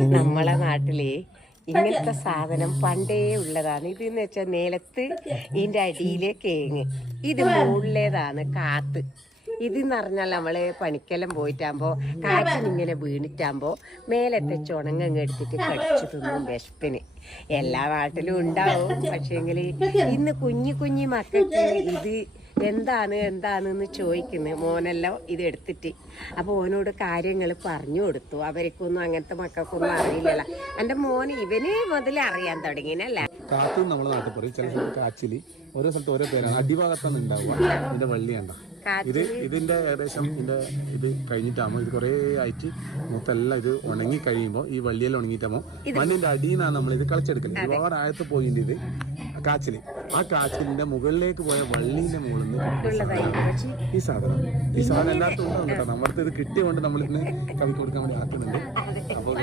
നമ്മളെ നാട്ടില് ഇങ്ങനത്തെ സാധനം പണ്ടേ ഉള്ളതാണ്. ഇതെന്ന് വെച്ചാൽ നിലത്ത് ഇതിൻ്റെ അടിയിലെ കേങ്ങ്, ഇത് മുകളിലേതാണ് കാത്ത്. ഇതെന്ന് പറഞ്ഞാൽ നമ്മള് പണിക്കെല്ലാം പോയിട്ടാകുമ്പോൾ കാറ്റിനിങ്ങനെ വീണിട്ടാകുമ്പോൾ മേലത്തെ ചുണങ്ങ് എടുത്തിട്ട് കടിച്ചു തിന്നും വിശപ്പിന്. എല്ലാ നാട്ടിലും ഉണ്ടാവും. പക്ഷേങ്കിൽ ഇന്ന് കുഞ്ഞു മക്കൾക്ക് ഇത് എന്താണെന്ന് ചോദിക്കുന്നത്. മോനെല്ലാം ഇത് എടുത്തിട്ട് അപ്പോൾ ഓനോട് കാര്യങ്ങൾ പറഞ്ഞു കൊടുത്തു. അവർക്കൊന്നും അങ്ങനത്തെ മക്കൾക്കൊന്നും അറിയില്ലല്ലോ. എൻ്റെ മോന് ഇവന് മുതലേ അറിയാൻ തുടങ്ങിയല്ലേ. കാത്ത് നമ്മളെ നാട്ടിൽ പറയും, ചില സ്ഥലത്ത് കാച്ചില്, ഓരോ സ്ഥലത്ത് ഓരോ പേരാണ്. അടിഭാഗത്താണ് ഉണ്ടാവുക ഇതിന്റെ വള്ളിയണ്ട. ഇതിന്റെ ഏകദേശം ഇത് കഴിഞ്ഞിട്ടാകുമ്പോൾ ഇത് കുറേ ആയിട്ട് മൊത്തമെല്ലാം ഇത് ഉണങ്ങി കഴിയുമ്പോൾ ഈ വള്ളിയെല്ലാം ഉണങ്ങിയിട്ടാകുമ്പോൾ മണ്ണിന്റെ അടിയിൽ നിന്നാണ് നമ്മൾ ഇത് കളിച്ചെടുക്കല്. ഒരുപാട് ആഴത്ത് പോയിട്ട് ഇത് കാച്ചില്, ആ കാച്ചിലിന്റെ മുകളിലേക്ക് പോയ വള്ളീന്റെ മുകളിൽ നിന്ന് ഈ സാധനം എല്ലായിടത്തും ഉണ്ടാവും കേട്ടോ. നമ്മുടെ ഇത് കിട്ടിയതുകൊണ്ട് നമ്മളിന്ന് കവിക്ക് കൊടുക്കാൻ വേണ്ടി ആക്കുന്നുണ്ട്. അപ്പോൾ